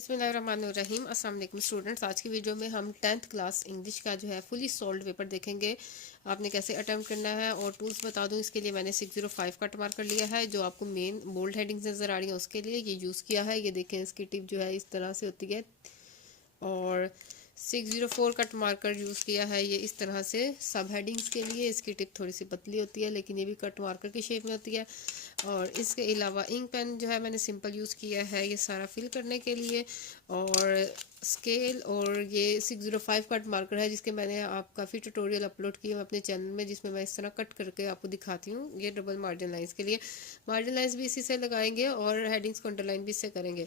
बिस्मिल्लाहिर्रहमानिर्रहीम। अस्सलाम वालेकुम स्टूडेंट्स। आज की वीडियो में हम 10th क्लास इंग्लिश का जो है फुली सोल्व्ड पेपर देखेंगे। आपने कैसे अटेम्प्ट करना है और टूल्स बता दूं। इसके लिए मैंने 605 का मार्क कर लिया है, जो आपको मेन बोल्ड हेडिंग्स नज़र आ रही है उसके लिए ये यूज़ किया है। ये देखें, इसकी टिप जो है इस तरह से होती है। और 604 कट मार्कर यूज़ किया है, ये इस तरह से सब हेडिंग्स के लिए। इसकी टिप थोड़ी सी पतली होती है लेकिन ये भी कट मार्कर की शेप में होती है। और इसके अलावा इंक पेन जो है मैंने सिंपल यूज़ किया है ये सारा फिल करने के लिए। और स्केल और ये 605 कट मार्कर है, जिसके मैंने आप काफ़ी ट्यूटोरियल अपलोड किए हैं अपने चैनल में, जिसमें मैं इस तरह कट करके आपको दिखाती हूँ। ये डबल मार्जिन लाइन्स के लिए, मार्जिन लाइन्स भी इसी से लगाएंगे और हेडिंग्स को अंडरलाइन भी इससे करेंगे।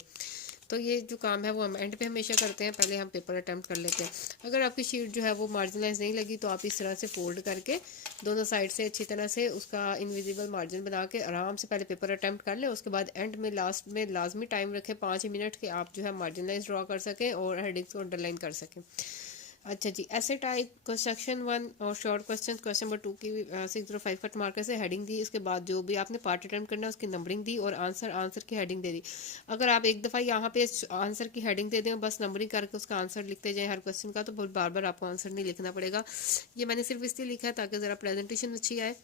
तो ये जो काम है वो हम एंड पे हमेशा करते हैं, पहले हम पेपर अटैम्प्ट कर लेते हैं। अगर आपकी शीट जो है वो मार्जिनलाइज नहीं लगी तो आप इस तरह से फोल्ड करके दोनों साइड से अच्छी तरह से उसका इनविजिबल मार्जिन बना के आराम से पहले पेपर अटैम्प्ट कर लें। उसके बाद एंड में लास्ट में लाजमी टाइम रखें 5 मिनट के, आप जो है मार्जिनलाइज ड्रॉ कर सकें और हेडिंग्स को अंडरलाइन कर सकें। अच्छा जी, ऐसे टाइप को सेक्शन 1 और शॉर्ट क्वेश्चन नंबर 2 की 605 कट मार्कर से हेडिंग दी। इसके बाद जो भी आपने पार्ट अटेम्प्ट करना है उसकी नंबरिंग दी और आंसर की हेडिंग दे दी। अगर आप एक दफ़ा यहाँ पे आंसर की हेडिंग दे दें, बस नंबरिंग करके उसका आंसर लिखते जाएं हर क्वेश्चन का, तो बार बार आपको आंसर नहीं लिखना पड़ेगा। ये मैंने सिर्फ इसलिए लिखा है ताकि ज़रा प्रेजेंटेशन अच्छी आए।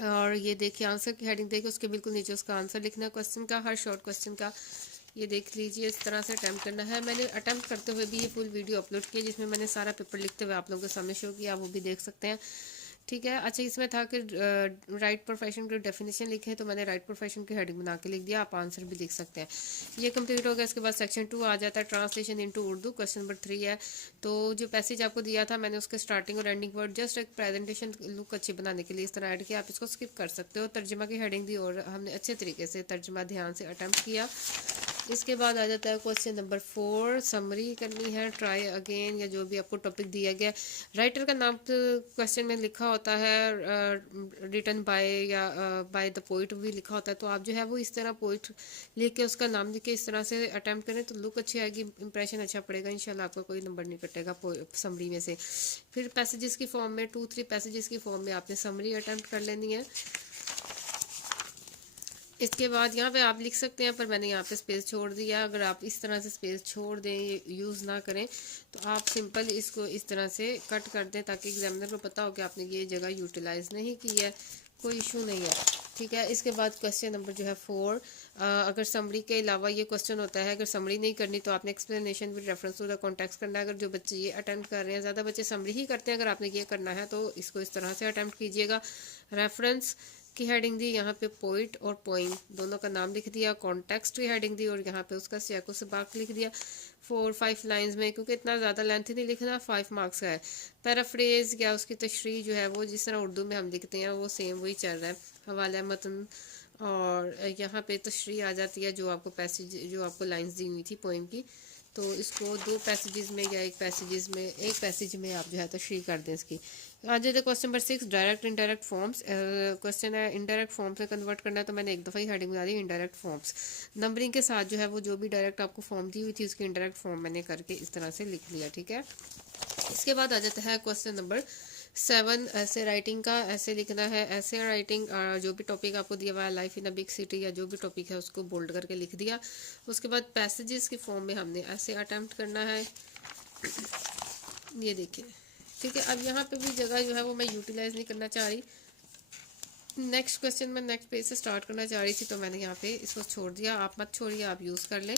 और ये देखिए, आंसर की हेडिंग देखिए, उसके बिल्कुल नीचे उसका आंसर लिखना है क्वेश्चन का, हर शॉर्ट क्वेश्चन का। ये देख लीजिए, इस तरह से अटैम्प्ट करना है। मैंने अटैम्प्ट करते हुए भी ये फुल वीडियो अपलोड किया, जिसमें मैंने सारा पेपर लिखते हुए आप लोगों के सामने शो किया, वो भी देख सकते हैं। ठीक है। अच्छा, इसमें था कि राइट प्रोफेशन की डेफिनेशन लिखे, तो मैंने राइट प्रोफेशन की हेडिंग बना के लिख दिया। आप आंसर भी देख सकते हैं। ये कंप्लीट हो गया। इसके बाद सेक्शन 2 आ जाता है, translation into Urdu. Question number 3 है। तो जो पैसेज आपको दिया था मैंने, उसके स्टार्टिंग और एंडिंग वर्ड जस्ट एक प्रेजेंटेशन लुक अच्छी बनाने के लिए इस तरह ऐड किया। आप इसको स्किप कर सकते हो। तर्जुमा की हेडिंग दी और हमने अच्छे तरीके से तर्जुमा ध्यान से अटैम्प्ट किया। इसके बाद आ जाता है क्वेश्चन नंबर 4, समरी करनी है, ट्राई अगेन, या जो भी आपको टॉपिक दिया गया। राइटर का नाम तो क्वेश्चन में लिखा होता है, रिटन बाय या बाय द पोइट भी लिखा होता है। तो आप जो है वो इस तरह पोइट लिख के उसका नाम लिख के इस तरह से अटैम्प्ट करें तो लुक अच्छी आएगी, इंप्रेशन अच्छा पड़ेगा। इंशाल्लाह आपका कोई नंबर नहीं कटेगा समरी में से। फिर पैसेजेस की फॉर्म में 2-3 पैसेजेस की फॉर्म में आपने समरी अटैम्प्ट कर लेनी है। इसके बाद यहाँ पे आप लिख सकते हैं, पर मैंने यहाँ पे स्पेस छोड़ दिया। अगर आप इस तरह से स्पेस छोड़ दें, यूज़ ना करें, तो आप सिंपल इसको इस तरह से कट कर दें ताकि एग्जामिनर को पता हो कि आपने ये जगह यूटिलाइज नहीं की है। कोई इशू नहीं है। ठीक है। इसके बाद क्वेश्चन नंबर जो है 4, अगर समरी के अलावा ये क्वेश्चन होता है, अगर समरी नहीं करनी तो आपने explanation with reference to the context करना है। अगर जो बच्चे ये अटैम्प्ट कर रहे हैं, ज़्यादा बच्चे समरी ही करते हैं, अगर आपने ये करना है तो इसको इस तरह से अटैम्प्ट कीजिएगा। रेफरेंस की हेडिंग दी, यहाँ पे पोइट और पोइम दोनों का नाम लिख दिया। कॉन्टेक्स्ट की हेडिंग दी और यहाँ पे उसका सियाको सबाक लिख दिया 4-5 लाइंस में, क्योंकि इतना ज़्यादा लेंथ नहीं लिखना, 5 मार्क्स का है। पैराफ्रेज या उसकी तशरीह जो है वो जिस तरह उर्दू में हम लिखते हैं वो सेम वही चल रहा है, हवाला मतन। और यहाँ पे तशरीह आ जाती है, जो आपको पैसेज जो आपको लाइन्स दी हुई थी पोइम की, तो इसको 2 पैसेजेस में या एक पैसेज में आप जो है तशरीह कर दें इसकी। आज जो question number 6, direct indirect forms. Question है इनडायरेक्ट फॉर्म्स में कन्वर्ट करना है, तो मैंने एक दफ़ा ही हेडिंग बना दी इनडायरेक्ट फॉर्म्स। नंबरिंग के साथ जो है वो जो भी डायरेक्ट आपको फॉर्म दी हुई थी उसकी इनडायरेक्ट फॉर्म मैंने करके इस तरह से लिख लिया। ठीक है। इसके बाद आ जाता है क्वेश्चन नंबर 7, ऐसे राइटिंग का। ऐसे लिखना है, ऐसे राइटिंग जो भी टॉपिक आपको दिया हुआ है, life in a big city या जो भी टॉपिक है उसको बोल्ड करके लिख दिया। उसके बाद पैसेजेस की फॉर्म में हमने ऐसे अटैम्प्ट करना है। ये देखिए। ठीक है। अब यहाँ पे भी जगह जो है वो मैं यूटिलाइज नहीं करना चाह रही। नेक्स्ट क्वेश्चन में नेक्स्ट पेज से स्टार्ट करना चाह रही थी, तो मैंने यहाँ पे इसको छोड़ दिया। आप मत छोड़िए, आप यूज़ कर लें,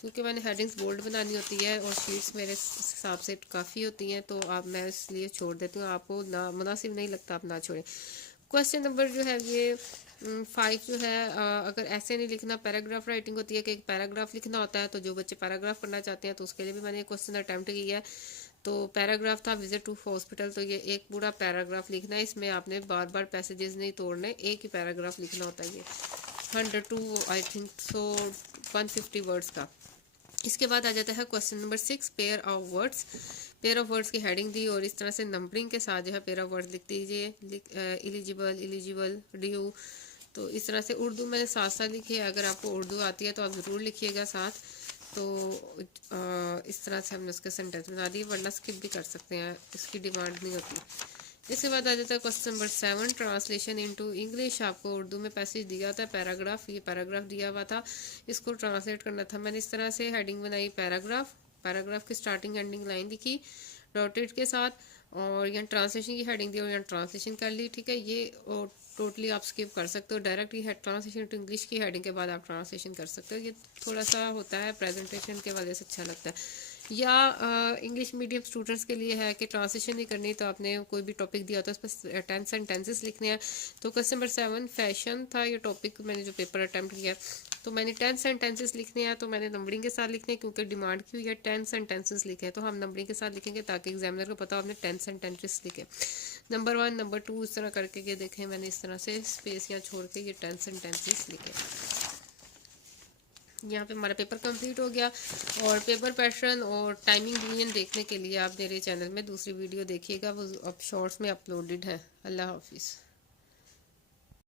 क्योंकि मैंने हेडिंग्स बोल्ड बनानी होती है और शीट्स मेरे हिसाब से काफ़ी होती हैं, तो आप मैं इसलिए छोड़ देती हूँ। आपको ना मुनासिब नहीं लगता आप ना छोड़ें। क्वेश्चन नंबर जो है ये 5 जो है, अगर ऐसे नहीं लिखना, पैराग्राफ राइटिंग होती है कि एक पैराग्राफ लिखना होता है, तो जो बच्चे पैराग्राफ करना चाहते हैं तो उसके लिए भी मैंने क्वेश्चन अटैम्प्ट किया है। तो पैराग्राफ था विजिट टू हॉस्पिटल, तो ये एक पूरा पैराग्राफ लिखना है। इसमें आपने बार बार पैसेजेस नहीं तोड़ने, एक ही पैराग्राफ लिखना होता है। ये 102 आई थिंक सो 150 वर्ड्स का। इसके बाद आ जाता है question number 6, pair of words. Pair of words की हेडिंग दी और इस तरह से नंबरिंग के साथ जो है पेयर ऑफ वर्ड्स लिख दीजिए। एलिजिबल ड्यू, तो इस तरह से उर्दू मैंने साथ साथ लिखी है। अगर आपको उर्दू आती है तो आप ज़रूर लिखिएगा साथ। तो इस तरह से हमने उसके सेंटेंस बना दिए, वरना स्किप भी कर सकते हैं, इसकी डिमांड नहीं होती। इसके बाद आ जाता है question number 7, translation into English. आपको उर्दू में पैसेज दिया था पैराग्राफ, ये पैराग्राफ दिया हुआ था, इसको ट्रांसलेट करना था। मैंने इस तरह से हेडिंग बनाई पैराग्राफ, पैराग्राफ की स्टार्टिंग एंडिंग लाइन लिखी डॉटेड के साथ, और यहाँ ट्रांसलेशन की हेडिंग दी और यहाँ ट्रांसलेशन कर ली। ठीक है, ये टोटली आप स्किप कर सकते हो, डायरेक्ट ही ट्रांसलेशन टू इंग्लिश की हेडिंग के बाद आप ट्रांसलेशन कर सकते हो। ये थोड़ा सा होता है प्रेजेंटेशन के वजह से अच्छा लगता है, या इंग्लिश मीडियम स्टूडेंट्स के लिए है कि ट्रांसलेशन नहीं करनी, तो आपने कोई भी टॉपिक दिया तो उस पर 10 सेंटेंसेस लिखने हैं। तो क्वेश्चन नंबर 7 फैशन था ये टॉपिक, मैंने जो पेपर अटैम्प्ट किया, तो मैंने 10 सेंटेंसेस लिखने हैं, तो मैंने नंबरिंग के साथ लिखने हैं क्योंकि डिमांड की हुई है 10 सेंटेंसेस लिखे हैं, तो हम नंबरिंग के साथ लिखेंगे ताकि एग्जामिनर को पता हो आपने 10 सेंटेंसेस लिखे। नंबर 1 नंबर 2 इस तरह करके ये देखें, मैंने इस तरह से स्पेस यहाँ छोड़ के ये 10 सेंटेंसेस लिखे। यहाँ पे हमारा पेपर कंप्लीट हो गया। और पेपर पैटर्न और टाइमिंग डिवीजन देखने के लिए आप मेरे चैनल में दूसरी वीडियो देखिएगा, वो अब शॉर्ट्स में अपलोडेड है। अल्लाह हाफिज़।